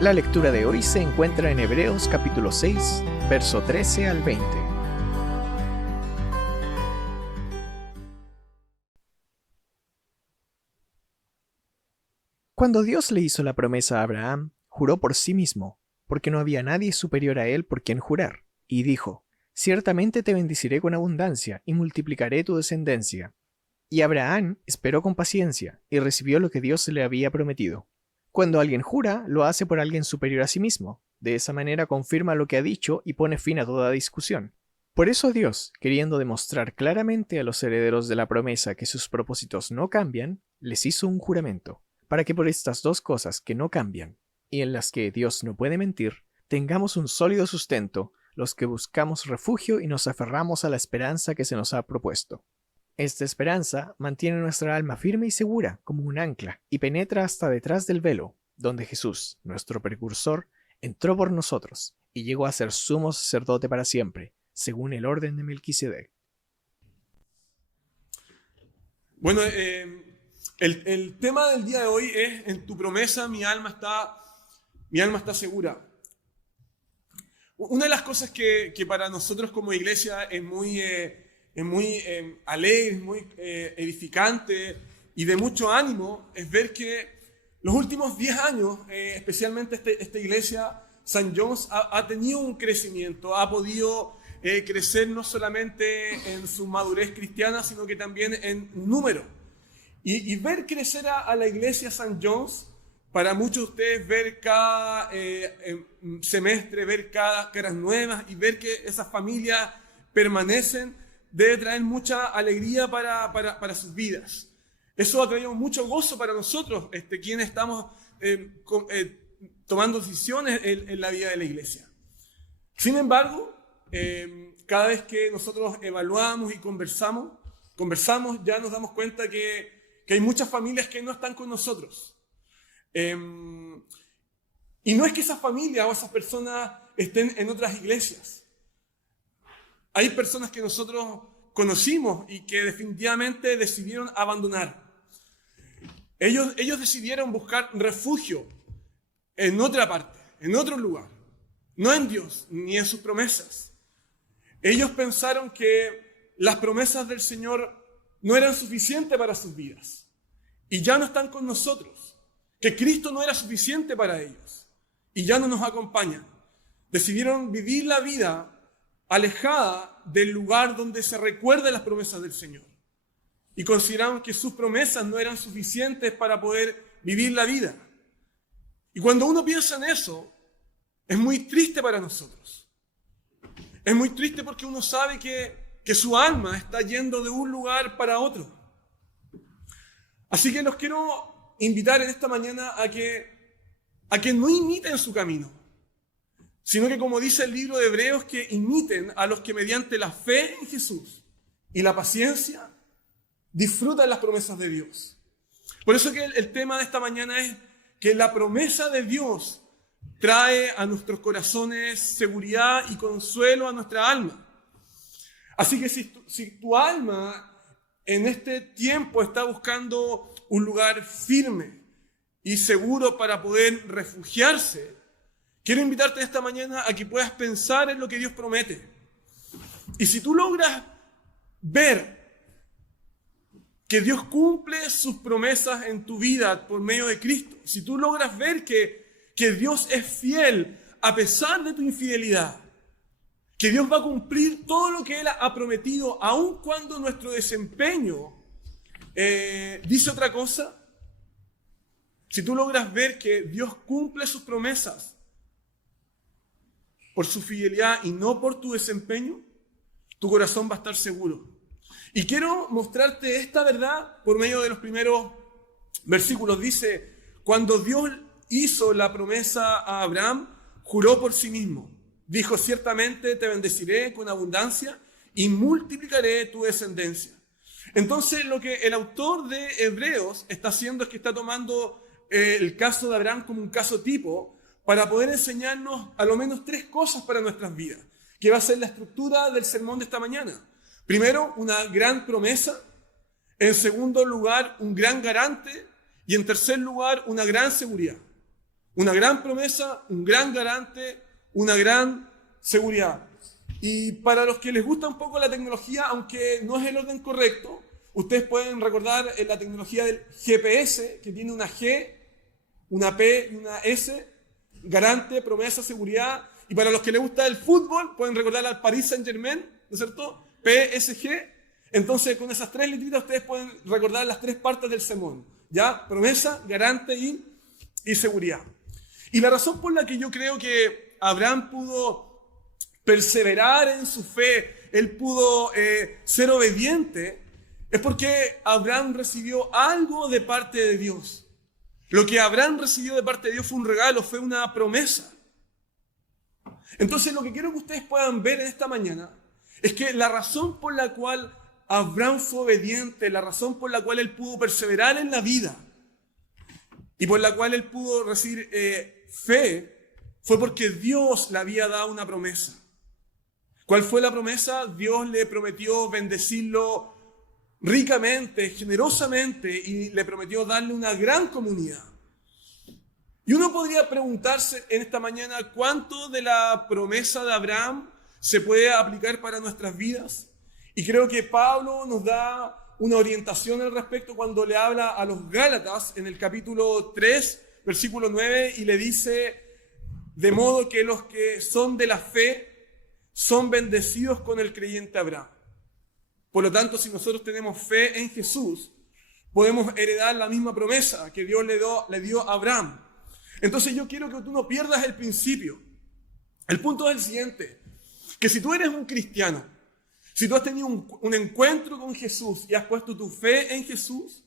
La lectura de hoy se encuentra en Hebreos capítulo 6, verso 13 al 20. Cuando Dios le hizo la promesa a Abraham, juró por sí mismo, porque no había nadie superior a él por quien jurar, y dijo: «Ciertamente te bendeciré con abundancia, y multiplicaré tu descendencia». Y Abraham esperó con paciencia, y recibió lo que Dios le había prometido. Cuando alguien jura, lo hace por alguien superior a sí mismo. De esa manera confirma lo que ha dicho y pone fin a toda discusión. Por eso Dios, queriendo demostrar claramente a los herederos de la promesa que sus propósitos no cambian, les hizo un juramento, para que por estas dos cosas que no cambian, y en las que Dios no puede mentir, tengamos un sólido sustento, los que buscamos refugio y nos aferramos a la esperanza que se nos ha propuesto. Esta esperanza mantiene nuestra alma firme y segura como un ancla y penetra hasta detrás del velo, donde Jesús, nuestro precursor, entró por nosotros y llegó a ser sumo sacerdote para siempre, según el orden de Melquisedec. Bueno, el tema del día de hoy es: en tu promesa mi alma está segura. Una de las cosas que para nosotros como iglesia es muy alegre, muy edificante y de mucho ánimo, es ver que los últimos 10 años, especialmente esta iglesia, St. John's, ha tenido un crecimiento, ha podido crecer no solamente en su madurez cristiana, sino que también en número. Y ver crecer a la iglesia St. John's, para muchos de ustedes ver cada semestre, ver cada caras nuevas y ver que esas familias permanecen, debe traer mucha alegría para sus vidas. Eso ha traído mucho gozo para nosotros, quienes estamos tomando decisiones en la vida de la iglesia. Sin embargo, cada vez que nosotros evaluamos y conversamos, ya nos damos cuenta que hay muchas familias que no están con nosotros. Y no es que esas familias o esas personas estén en otras iglesias. Hay personas que nosotros conocimos y que definitivamente decidieron abandonar. Ellos decidieron buscar refugio en otra parte, en otro lugar, no en Dios ni en sus promesas. Ellos pensaron que las promesas del Señor no eran suficientes para sus vidas y ya no están con nosotros, que Cristo no era suficiente para ellos y ya no nos acompañan. Decidieron vivir la vida alejada del lugar donde se recuerdan las promesas del Señor. Y consideraron que sus promesas no eran suficientes para poder vivir la vida. Y cuando uno piensa en eso, es muy triste para nosotros. Es muy triste porque uno sabe que su alma está yendo de un lugar para otro. Así que los quiero invitar en esta mañana a que no imiten su camino, sino que, como dice el libro de Hebreos, que imiten a los que mediante la fe en Jesús y la paciencia disfrutan las promesas de Dios. Por eso que el tema de esta mañana es que la promesa de Dios trae a nuestros corazones seguridad y consuelo a nuestra alma. Así que si tu alma en este tiempo está buscando un lugar firme y seguro para poder refugiarse, quiero invitarte esta mañana a que puedas pensar en lo que Dios promete. Y si tú logras ver que Dios cumple sus promesas en tu vida por medio de Cristo, si tú logras ver que Dios es fiel a pesar de tu infidelidad, que Dios va a cumplir todo lo que Él ha prometido, aun cuando nuestro desempeño dice otra cosa, si tú logras ver que Dios cumple sus promesas por su fidelidad y no por tu desempeño, tu corazón va a estar seguro. Y quiero mostrarte esta verdad por medio de los primeros versículos. Dice: cuando Dios hizo la promesa a Abraham, juró por sí mismo. Dijo: ciertamente te bendeciré con abundancia y multiplicaré tu descendencia. Entonces, lo que el autor de Hebreos está haciendo es que está tomando el caso de Abraham como un caso tipo para poder enseñarnos a lo menos 3 cosas para nuestras vidas, que va a ser la estructura del sermón de esta mañana. Primero, una gran promesa. En segundo lugar, un gran garante. Y en tercer lugar, una gran seguridad. Una gran promesa, un gran garante, una gran seguridad. Y para los que les gusta un poco la tecnología, aunque no es el orden correcto, ustedes pueden recordar la tecnología del GPS, que tiene una G, una P y una S, garante, promesa, seguridad. Y para los que les gusta el fútbol, pueden recordar al Paris Saint-Germain, ¿no es cierto? PSG. Entonces, con esas tres letritas ustedes pueden recordar las tres partes del sermón, ¿ya? Promesa, garante y seguridad. Y la razón por la que yo creo que Abraham pudo perseverar en su fe, él pudo ser obediente, es porque Abraham recibió algo de parte de Dios. Lo que Abraham recibió de parte de Dios fue un regalo, fue una promesa. Entonces, lo que quiero que ustedes puedan ver en esta mañana es que la razón por la cual Abraham fue obediente, la razón por la cual él pudo perseverar en la vida y por la cual él pudo recibir fe, fue porque Dios le había dado una promesa. ¿Cuál fue la promesa? Dios le prometió bendecirlo ricamente, generosamente, y le prometió darle una gran comunidad. Y uno podría preguntarse en esta mañana, ¿cuánto de la promesa de Abraham se puede aplicar para nuestras vidas? Y creo que Pablo nos da una orientación al respecto cuando le habla a los Gálatas en el capítulo 3, versículo 9, y le dice, de modo que los que son de la fe son bendecidos con el creyente Abraham. Por lo tanto, si nosotros tenemos fe en Jesús, podemos heredar la misma promesa que Dios le dio a Abraham. Entonces yo quiero que tú no pierdas el principio. El punto es el siguiente, que si tú eres un cristiano, si tú has tenido un encuentro con Jesús y has puesto tu fe en Jesús,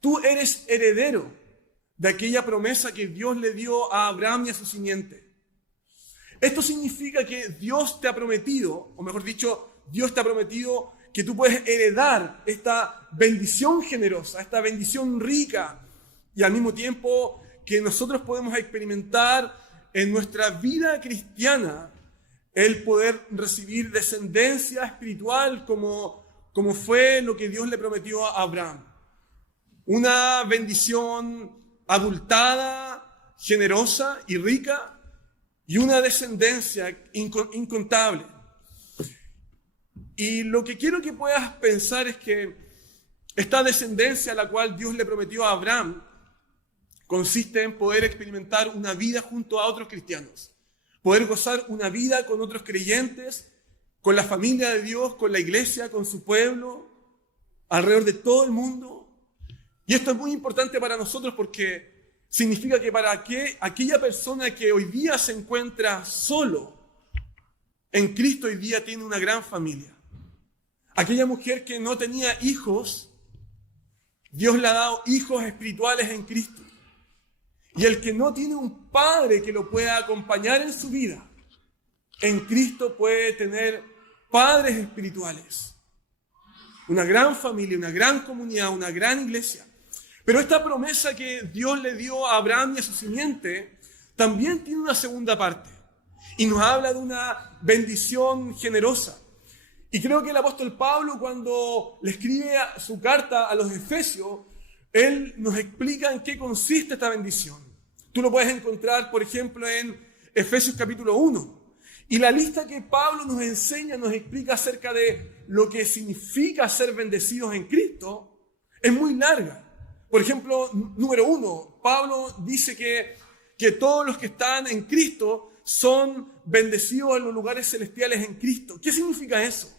tú eres heredero de aquella promesa que Dios le dio a Abraham y a su simiente. Esto significa que Dios te ha prometido, o mejor dicho, Dios te ha prometido que tú puedes heredar esta bendición generosa, esta bendición rica, y al mismo tiempo que nosotros podemos experimentar en nuestra vida cristiana el poder recibir descendencia espiritual como fue lo que Dios le prometió a Abraham. Una bendición abultada, generosa y rica, y una descendencia incontable. Y lo que quiero que puedas pensar es que esta descendencia a la cual Dios le prometió a Abraham consiste en poder experimentar una vida junto a otros cristianos, poder gozar una vida con otros creyentes, con la familia de Dios, con la iglesia, con su pueblo, alrededor de todo el mundo. Y esto es muy importante para nosotros porque significa que para aquella persona que hoy día se encuentra solo, en Cristo hoy día tiene una gran familia. Aquella mujer que no tenía hijos, Dios le ha dado hijos espirituales en Cristo. Y el que no tiene un padre que lo pueda acompañar en su vida, en Cristo puede tener padres espirituales. Una gran familia, una gran comunidad, una gran iglesia. Pero esta promesa que Dios le dio a Abraham y a su simiente también tiene una segunda parte. Y nos habla de una bendición generosa. Y creo que el apóstol Pablo, cuando le escribe su carta a los Efesios, él nos explica en qué consiste esta bendición. Tú lo puedes encontrar, por ejemplo, en Efesios capítulo 1. Y la lista que Pablo nos enseña, nos explica acerca de lo que significa ser bendecidos en Cristo, es muy larga. Por ejemplo, número 1, Pablo dice que todos los que están en Cristo son bendecidos en los lugares celestiales en Cristo. ¿Qué significa eso?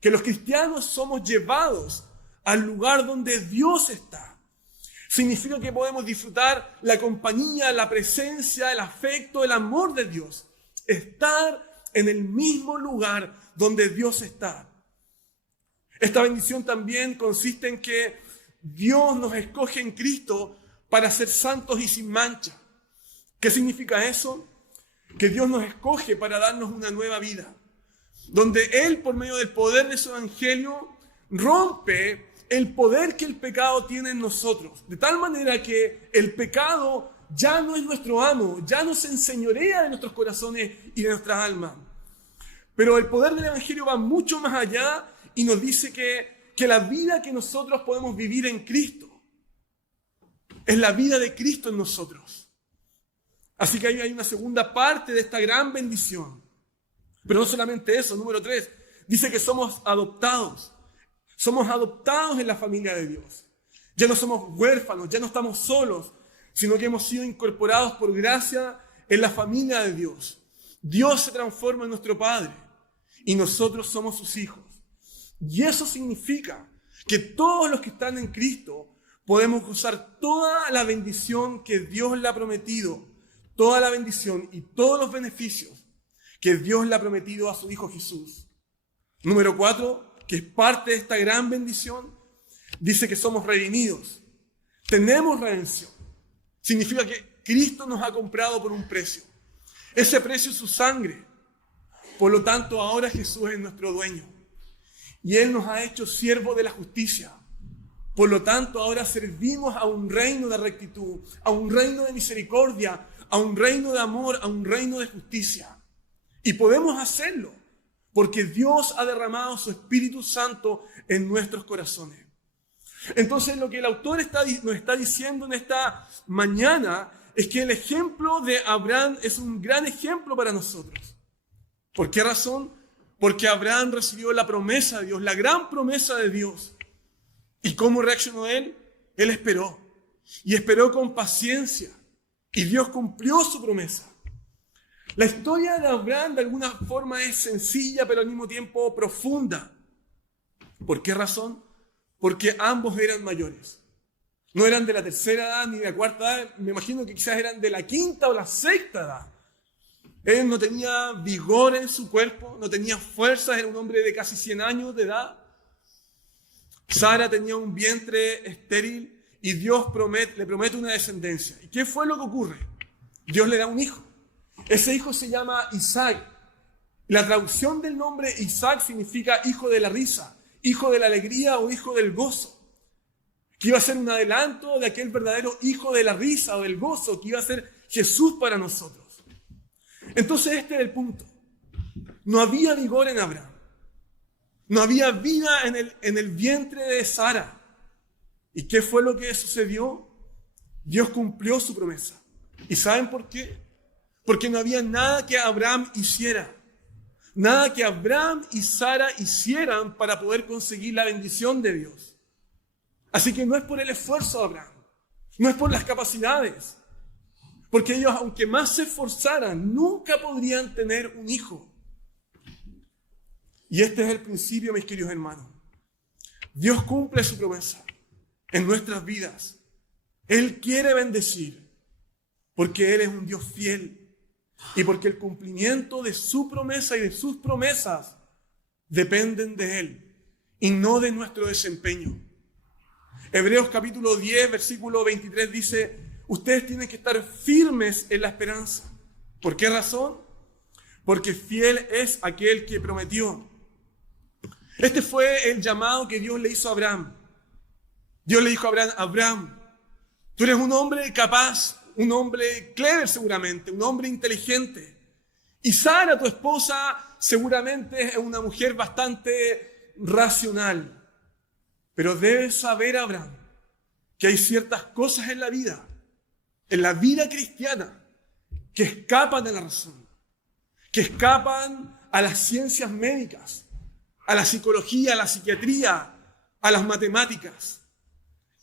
Que los cristianos somos llevados al lugar donde Dios está. Significa que podemos disfrutar la compañía, la presencia, el afecto, el amor de Dios. Estar en el mismo lugar donde Dios está. Esta bendición también consiste en que Dios nos escoge en Cristo para ser santos y sin mancha. ¿Qué significa eso? Que Dios nos escoge para darnos una nueva vida, donde Él, por medio del poder de su evangelio, rompe el poder que el pecado tiene en nosotros, de tal manera que el pecado ya no es nuestro amo, ya no se enseñorea de nuestros corazones y de nuestras almas. Pero el poder del evangelio va mucho más allá y nos dice que la vida que nosotros podemos vivir en Cristo es la vida de Cristo en nosotros. Así que hay una segunda parte de esta gran bendición. Pero no solamente eso, número 3, dice que somos adoptados. Somos adoptados en la familia de Dios. Ya no somos huérfanos, ya no estamos solos, sino que hemos sido incorporados por gracia en la familia de Dios. Dios se transforma en nuestro Padre y nosotros somos sus hijos. Y eso significa que todos los que están en Cristo podemos gozar toda la bendición que Dios le ha prometido, toda la bendición y todos los beneficios que Dios le ha prometido a su Hijo Jesús. Número 4, que es parte de esta gran bendición, dice que somos redimidos. Tenemos redención. Significa que Cristo nos ha comprado por un precio. Ese precio es su sangre. Por lo tanto, ahora Jesús es nuestro dueño. Y Él nos ha hecho siervos de la justicia. Por lo tanto, ahora servimos a un reino de rectitud, a un reino de misericordia, a un reino de amor, a un reino de justicia. Y podemos hacerlo porque Dios ha derramado su Espíritu Santo en nuestros corazones. Entonces, lo que el autor nos está diciendo en esta mañana es que el ejemplo de Abraham es un gran ejemplo para nosotros. ¿Por qué razón? Porque Abraham recibió la promesa de Dios, la gran promesa de Dios. ¿Y cómo reaccionó él? Él esperó. Y esperó con paciencia. Y Dios cumplió su promesa. La historia de Abraham de alguna forma es sencilla, pero al mismo tiempo profunda. ¿Por qué razón? Porque ambos eran mayores. No eran de la tercera edad ni de la cuarta edad. Me imagino que quizás eran de la quinta o la sexta edad. Él no tenía vigor en su cuerpo, no tenía fuerzas, era un hombre de casi 100 años de edad. Sara tenía un vientre estéril y Dios le promete una descendencia. ¿Y qué fue lo que ocurre? Dios le da un hijo. Ese hijo se llama Isaac. La traducción del nombre Isaac significa hijo de la risa, hijo de la alegría o hijo del gozo. Que iba a ser un adelanto de aquel verdadero hijo de la risa o del gozo que iba a ser Jesús para nosotros. Entonces este es el punto. No había vigor en Abraham. No había vida en el vientre de Sara. ¿Y qué fue lo que sucedió? Dios cumplió su promesa. ¿Y saben por qué? Porque no había nada que Abraham hiciera. Nada que Abraham y Sara hicieran para poder conseguir la bendición de Dios. Así que no es por el esfuerzo de Abraham. No es por las capacidades. Porque ellos, aunque más se esforzaran, nunca podrían tener un hijo. Y este es el principio, mis queridos hermanos. Dios cumple su promesa en nuestras vidas. Él quiere bendecir porque Él es un Dios fiel y porque el cumplimiento de su promesa y de sus promesas dependen de Él y no de nuestro desempeño. Hebreos capítulo 10, versículo 23 dice: ustedes tienen que estar firmes en la esperanza. ¿Por qué razón? Porque fiel es aquel que prometió. Este fue el llamado que Dios le hizo a Abraham. Dios le dijo a Abraham: Abraham, tú eres un hombre capaz, un hombre clever seguramente, un hombre inteligente. Y Sara, tu esposa, seguramente es una mujer bastante racional. Pero debes saber, Abraham, que hay ciertas cosas en la vida cristiana, que escapan de la razón, que escapan a las ciencias médicas, a la psicología, a la psiquiatría, a las matemáticas,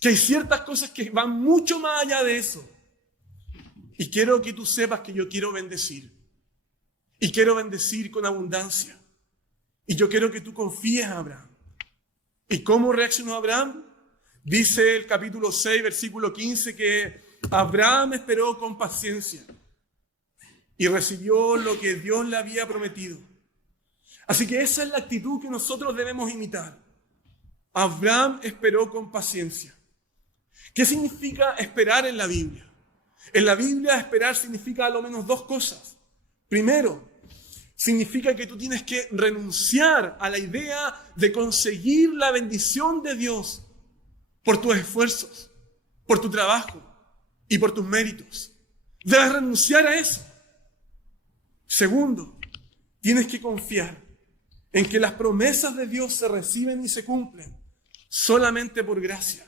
que hay ciertas cosas que van mucho más allá de eso. Y quiero que tú sepas que yo quiero bendecir, y quiero bendecir con abundancia, y yo quiero que tú confíes a Abraham. ¿Y cómo reaccionó Abraham? Dice el capítulo 6, versículo 15, que Abraham esperó con paciencia y recibió lo que Dios le había prometido. Así que esa es la actitud que nosotros debemos imitar. Abraham esperó con paciencia. ¿Qué significa esperar en la Biblia? En la Biblia esperar significa a lo menos dos cosas. Primero, significa que tú tienes que renunciar a la idea de conseguir la bendición de Dios por tus esfuerzos, por tu trabajo y por tus méritos. Debes renunciar a eso. Segundo, tienes que confiar en que las promesas de Dios se reciben y se cumplen solamente por gracia.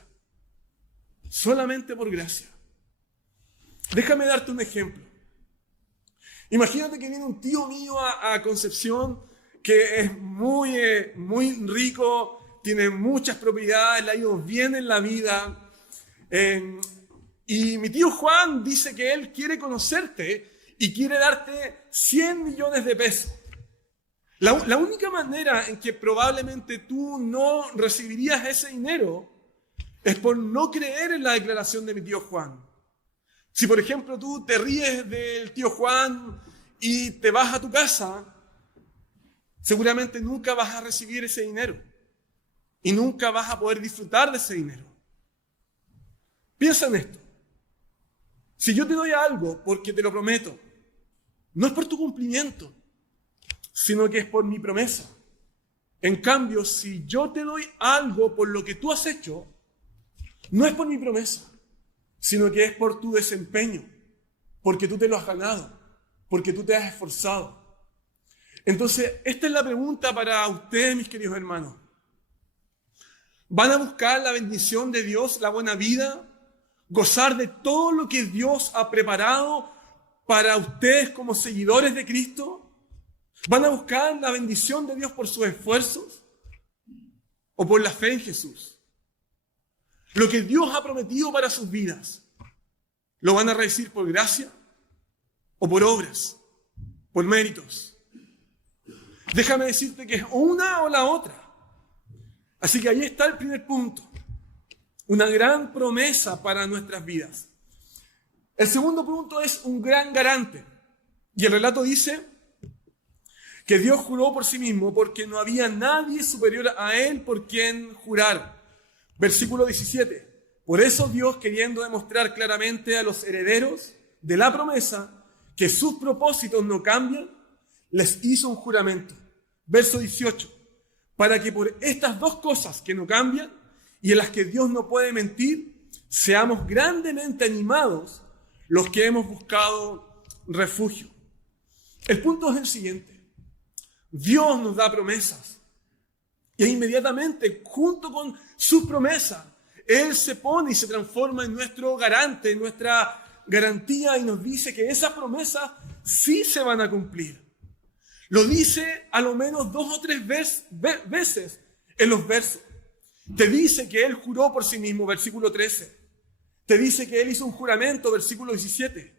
Solamente por gracia. Déjame darte un ejemplo. Imagínate que viene un tío mío a Concepción que es muy rico, tiene muchas propiedades, le ha ido bien en la vida. Y mi tío Juan dice que él quiere conocerte y quiere darte 100 millones de pesos. La única manera en que probablemente tú no recibirías ese dinero es por no creer en la declaración de mi tío Juan. Si, por ejemplo, tú te ríes del tío Juan y te vas a tu casa, seguramente nunca vas a recibir ese dinero y nunca vas a poder disfrutar de ese dinero. Piensa en esto. Si yo te doy algo porque te lo prometo, no es por tu cumplimiento, sino que es por mi promesa. En cambio, si yo te doy algo por lo que tú has hecho, no es por mi promesa, sino que es por tu desempeño, porque tú te lo has ganado, porque tú te has esforzado. Entonces, esta es la pregunta para ustedes, mis queridos hermanos. ¿Van a buscar la bendición de Dios, la buena vida, gozar de todo lo que Dios ha preparado para ustedes como seguidores de Cristo? ¿Van a buscar la bendición de Dios por sus esfuerzos o por la fe en Jesús? Lo que Dios ha prometido para sus vidas, ¿lo van a recibir por gracia o por obras, por méritos? Déjame decirte que es una o la otra. Así que ahí está el primer punto. Una gran promesa para nuestras vidas. El segundo punto es un gran garante. Y el relato dice que Dios juró por sí mismo porque no había nadie superior a Él por quien jurar. Versículo 17. Por eso Dios, queriendo demostrar claramente a los herederos de la promesa que sus propósitos no cambian, les hizo un juramento. Verso 18. Para que por estas dos cosas que no cambian y en las que Dios no puede mentir, seamos grandemente animados los que hemos buscado refugio. El punto es el siguiente. Dios nos da promesas y inmediatamente, junto con sus promesas, Él se pone y se transforma en nuestro garante, en nuestra garantía, y nos dice que esas promesas sí se van a cumplir. Lo dice a lo menos 2 o 3 veces en los versos. Te dice que Él juró por sí mismo, versículo 13. Te dice que Él hizo un juramento, versículo 17.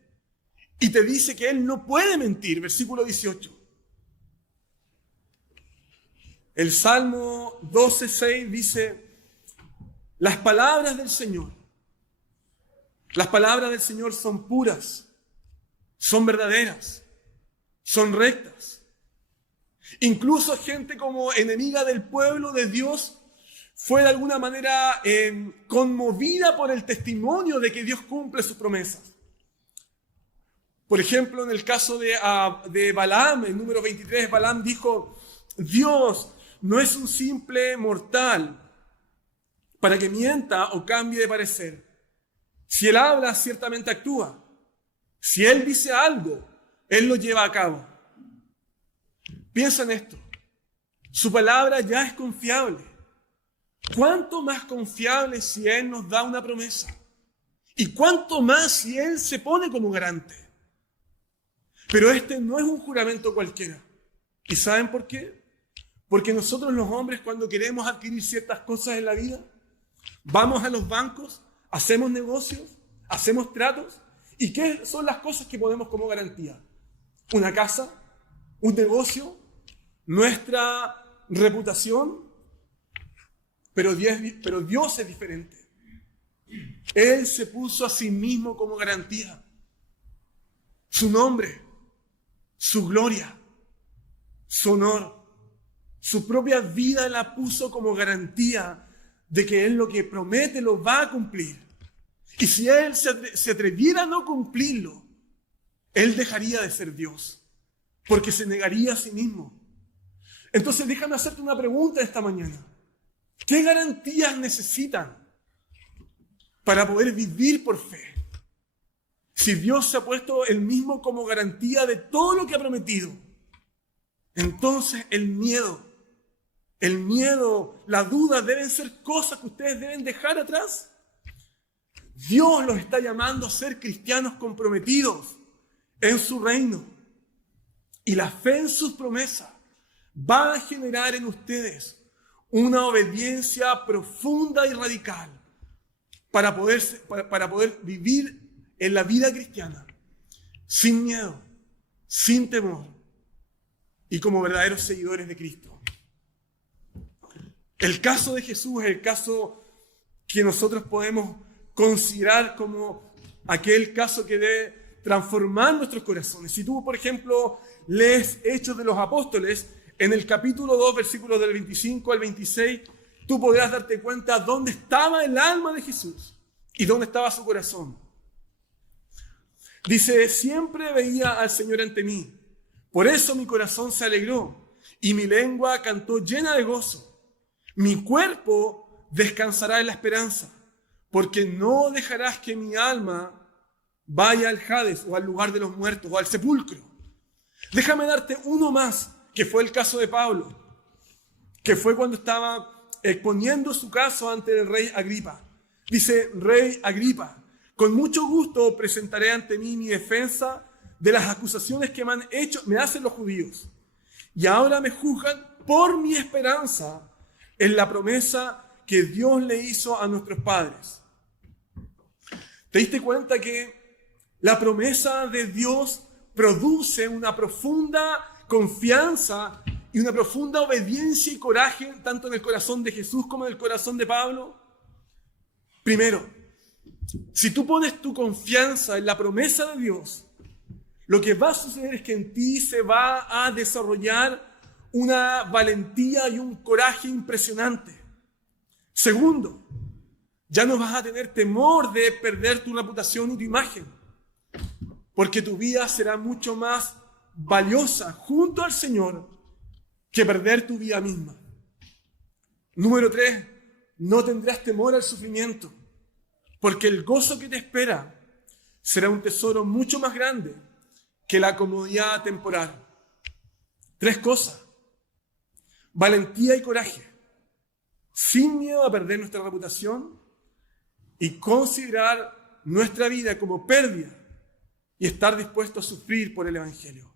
Y te dice que Él no puede mentir, versículo 18. El Salmo 12:6 dice: las palabras del Señor son puras, son verdaderas, son rectas. Incluso gente como enemiga del pueblo de Dios fue de alguna manera conmovida por el testimonio de que Dios cumple sus promesas. Por ejemplo, en el caso de Balaam, en número 23, Balaam dijo: Dios no es un simple mortal para que mienta o cambie de parecer. Si Él habla, ciertamente actúa. Si Él dice algo, Él lo lleva a cabo. Piensa en esto. Su palabra ya es confiable. ¿Cuánto más confiable si Él nos da una promesa? ¿Y cuánto más si Él se pone como garante? Pero este no es un juramento cualquiera. ¿Y saben por qué? Porque nosotros los hombres, cuando queremos adquirir ciertas cosas en la vida, vamos a los bancos, hacemos negocios, hacemos tratos. ¿Y qué son las cosas que ponemos como garantía? Una casa, un negocio, nuestra reputación. Pero Dios es diferente. Él se puso a sí mismo como garantía. Su nombre, su gloria, su honor, su propia vida la puso como garantía de que Él lo que promete lo va a cumplir. Y si Él se atreviera a no cumplirlo, Él dejaría de ser Dios, porque se negaría a sí mismo. Entonces déjame hacerte una pregunta esta mañana. ¿Qué garantías necesitan para poder vivir por fe? Si Dios se ha puesto Él mismo como garantía de todo lo que ha prometido, entonces el miedo, la duda deben ser cosas que ustedes deben dejar atrás. Dios los está llamando a ser cristianos comprometidos en su reino. Y la fe en sus promesas va a generar en ustedes una obediencia profunda y radical para poder vivir en la vida cristiana sin miedo, sin temor y como verdaderos seguidores de Cristo. El caso de Jesús es el caso que nosotros podemos considerar como aquel caso que debe transformar nuestros corazones. Si tú, por ejemplo, lees Hechos de los Apóstoles, en el capítulo 2, versículos del 25 al 26, tú podrás darte cuenta dónde estaba el alma de Jesús y dónde estaba su corazón. Dice, siempre veía al Señor ante mí, por eso mi corazón se alegró y mi lengua cantó llena de gozo. Mi cuerpo descansará en la esperanza, porque no dejarás que mi alma vaya al Hades o al lugar de los muertos o al sepulcro. Déjame darte uno más, que fue el caso de Pablo, que fue cuando estaba exponiendo su caso ante el rey Agripa. Dice, Rey Agripa, con mucho gusto presentaré ante mí mi defensa de las acusaciones que me hacen los judíos. Y ahora me juzgan por mi esperanza en la promesa que Dios le hizo a nuestros padres. ¿Te diste cuenta que la promesa de Dios produce una profunda confianza y una profunda obediencia y coraje tanto en el corazón de Jesús como en el corazón de Pablo? Primero, si tú pones tu confianza en la promesa de Dios, lo que va a suceder es que en ti se va a desarrollar una valentía y un coraje impresionante. Segundo, ya no vas a tener temor de perder tu reputación y tu imagen, porque tu vida será mucho más valiosa junto al Señor que perder tu vida misma. Número 3, no tendrás temor al sufrimiento, porque el gozo que te espera será un tesoro mucho más grande que la comodidad temporal. 3 cosas: valentía y coraje, sin miedo a perder nuestra reputación y considerar nuestra vida como pérdida y estar dispuesto a sufrir por el Evangelio.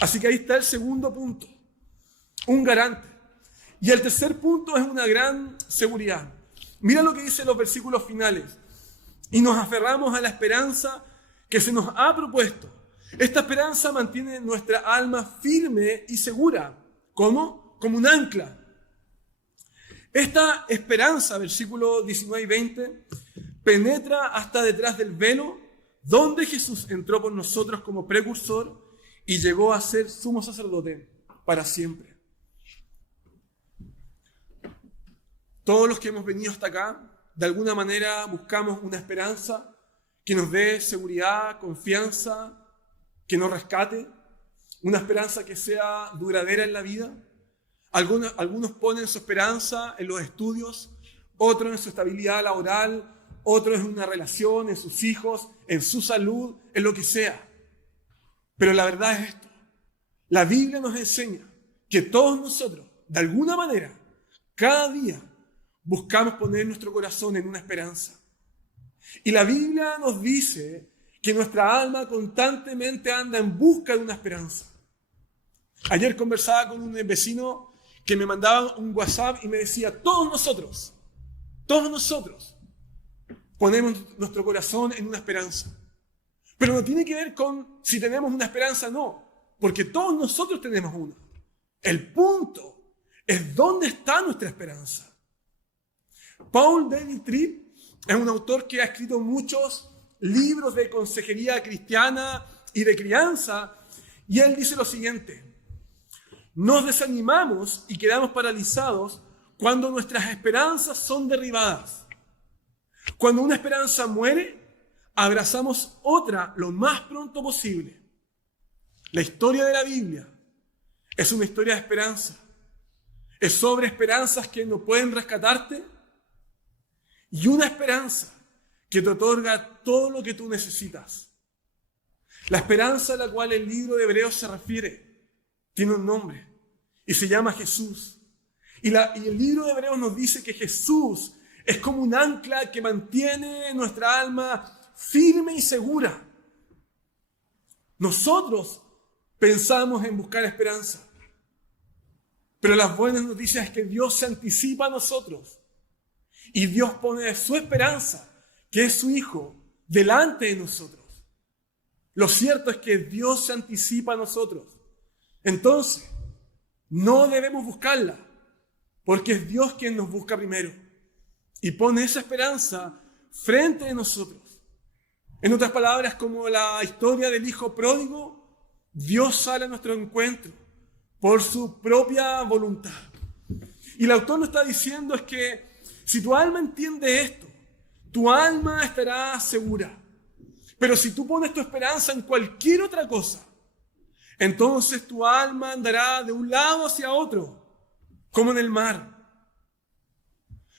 Así que ahí está el segundo punto, un garante. Y el tercer punto es una gran seguridad. Mira lo que dicen los versículos finales. Y nos aferramos a la esperanza que se nos ha propuesto. Esta esperanza mantiene nuestra alma firme y segura. ¿Cómo? Como un ancla. Esta esperanza, versículos 19 y 20, penetra hasta detrás del velo donde Jesús entró por nosotros como precursor y llegó a ser sumo sacerdote para siempre. Todos los que hemos venido hasta acá, de alguna manera buscamos una esperanza que nos dé seguridad, confianza, que nos rescate, una esperanza que sea duradera en la vida. Algunos ponen su esperanza en los estudios, otros en su estabilidad laboral, otros en una relación, en sus hijos, en su salud, en lo que sea. Pero la verdad es esto: la Biblia nos enseña que todos nosotros, de alguna manera, cada día, buscamos poner nuestro corazón en una esperanza. Y la Biblia nos dice que nuestra alma constantemente anda en busca de una esperanza. Ayer conversaba con un vecino que me mandaba un WhatsApp y me decía, todos nosotros ponemos nuestro corazón en una esperanza. Pero no tiene que ver con si tenemos una esperanza o no, porque todos nosotros tenemos una. El punto es dónde está nuestra esperanza. Paul David Tripp es un autor que ha escrito muchos libros de consejería cristiana y de crianza, y él dice lo siguiente: nos desanimamos y quedamos paralizados cuando nuestras esperanzas son derribadas. Cuando una esperanza muere, abrazamos otra lo más pronto posible. La historia de la Biblia es una historia de esperanza. Es sobre esperanzas que no pueden rescatarte y una esperanza que te otorga todo lo que tú necesitas. La esperanza a la cual el libro de Hebreos se refiere tiene un nombre y se llama Jesús. Y el libro de Hebreos nos dice que Jesús es como un ancla que mantiene nuestra alma firme y segura. Nosotros pensamos en buscar esperanza. Pero las buenas noticias es que Dios se anticipa a nosotros y Dios pone su esperanza, que es su Hijo, delante de nosotros. Lo cierto es que Dios se anticipa a nosotros. Entonces, no debemos buscarla, porque es Dios quien nos busca primero y pone esa esperanza frente de nosotros. En otras palabras, como la historia del hijo pródigo, Dios sale a nuestro encuentro por su propia voluntad. Y el autor nos está diciendo es que si tu alma entiende esto, tu alma estará segura. Pero si tú pones tu esperanza en cualquier otra cosa, entonces tu alma andará de un lado hacia otro, como en el mar.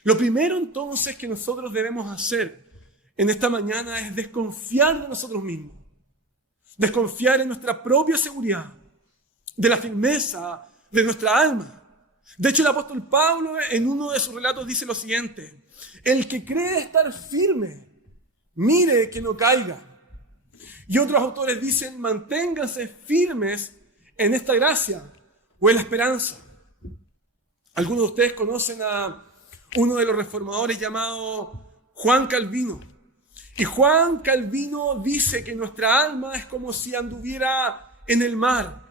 Lo primero entonces que nosotros debemos hacer en esta mañana es desconfiar de nosotros mismos, desconfiar en nuestra propia seguridad, de la firmeza de nuestra alma. De hecho, el apóstol Pablo en uno de sus relatos dice lo siguiente: el que cree estar firme, mire que no caiga. Y otros autores dicen: manténganse firmes en esta gracia o en la esperanza. Algunos de ustedes conocen a uno de los reformadores llamado Juan Calvino. Y Juan Calvino dice que nuestra alma es como si anduviera en el mar,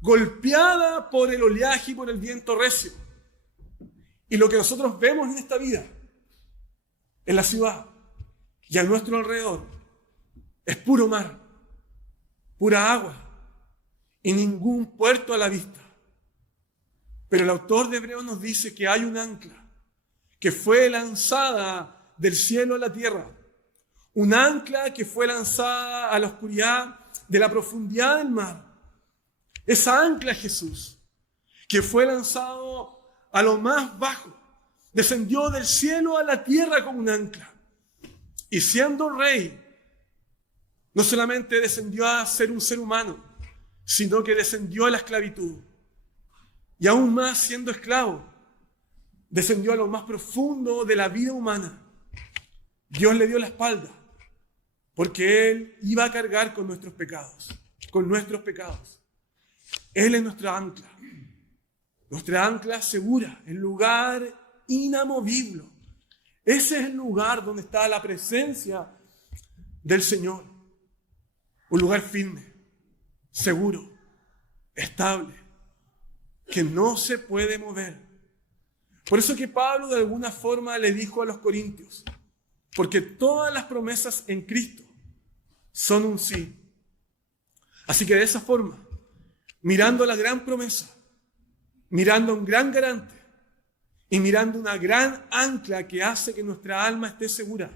golpeada por el oleaje y por el viento recio. Y lo que nosotros vemos en esta vida, en la ciudad y a nuestro alrededor, es puro mar, pura agua y ningún puerto a la vista. Pero el autor de Hebreos nos dice que hay un ancla que fue lanzada del cielo a la tierra, un ancla que fue lanzada a la oscuridad de la profundidad del mar. Esa ancla es Jesús, que fue lanzado a lo más bajo, descendió del cielo a la tierra como un ancla. Y siendo rey, no solamente descendió a ser un ser humano, sino que descendió a la esclavitud. Y aún más, siendo esclavo, descendió a lo más profundo de la vida humana. Dios le dio la espalda, porque Él iba a cargar con nuestros pecados, Él es nuestra ancla segura, el lugar inamovible. Ese es el lugar donde está la presencia del Señor. Un lugar firme, seguro, estable, que no se puede mover. Por eso que Pablo de alguna forma le dijo a los corintios: porque todas las promesas en Cristo son un sí. Así que de esa forma, mirando la gran promesa, mirando a un gran garante y mirando una gran ancla que hace que nuestra alma esté segura,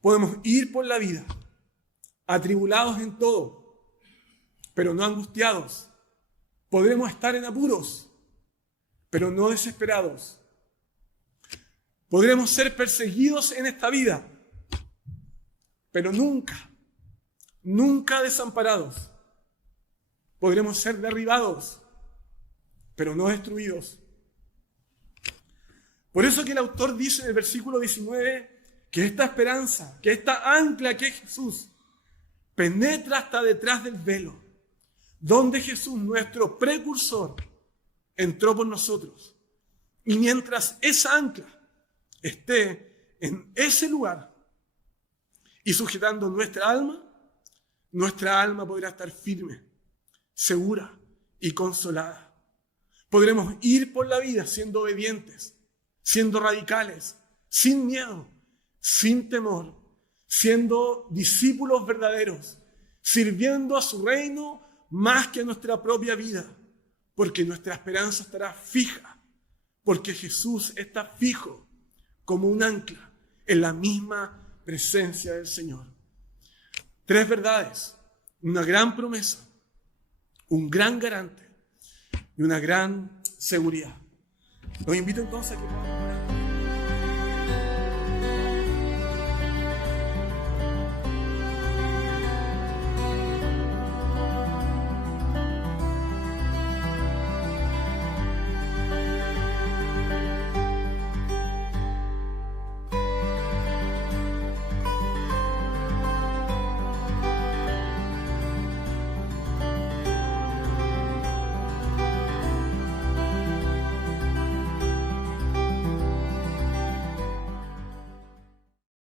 podemos ir por la vida atribulados en todo, pero no angustiados. Podremos estar en apuros, pero no desesperados. Podremos ser perseguidos en esta vida, pero nunca desamparados. Podremos ser derribados, pero no destruidos. Por eso que el autor dice en el versículo 19 que esta esperanza, que esta ancla que es Jesús, penetra hasta detrás del velo, donde Jesús, nuestro precursor, entró por nosotros. Y mientras esa ancla esté en ese lugar y sujetando nuestra alma podrá estar firme, segura y consolada. Podremos ir por la vida siendo obedientes, siendo radicales, sin miedo, sin temor, siendo discípulos verdaderos, sirviendo a su reino más que a nuestra propia vida, porque nuestra esperanza estará fija, porque Jesús está fijo como un ancla en la misma presencia del Señor. 3 verdades, una gran promesa, un gran garante y una gran seguridad. Los invito entonces a que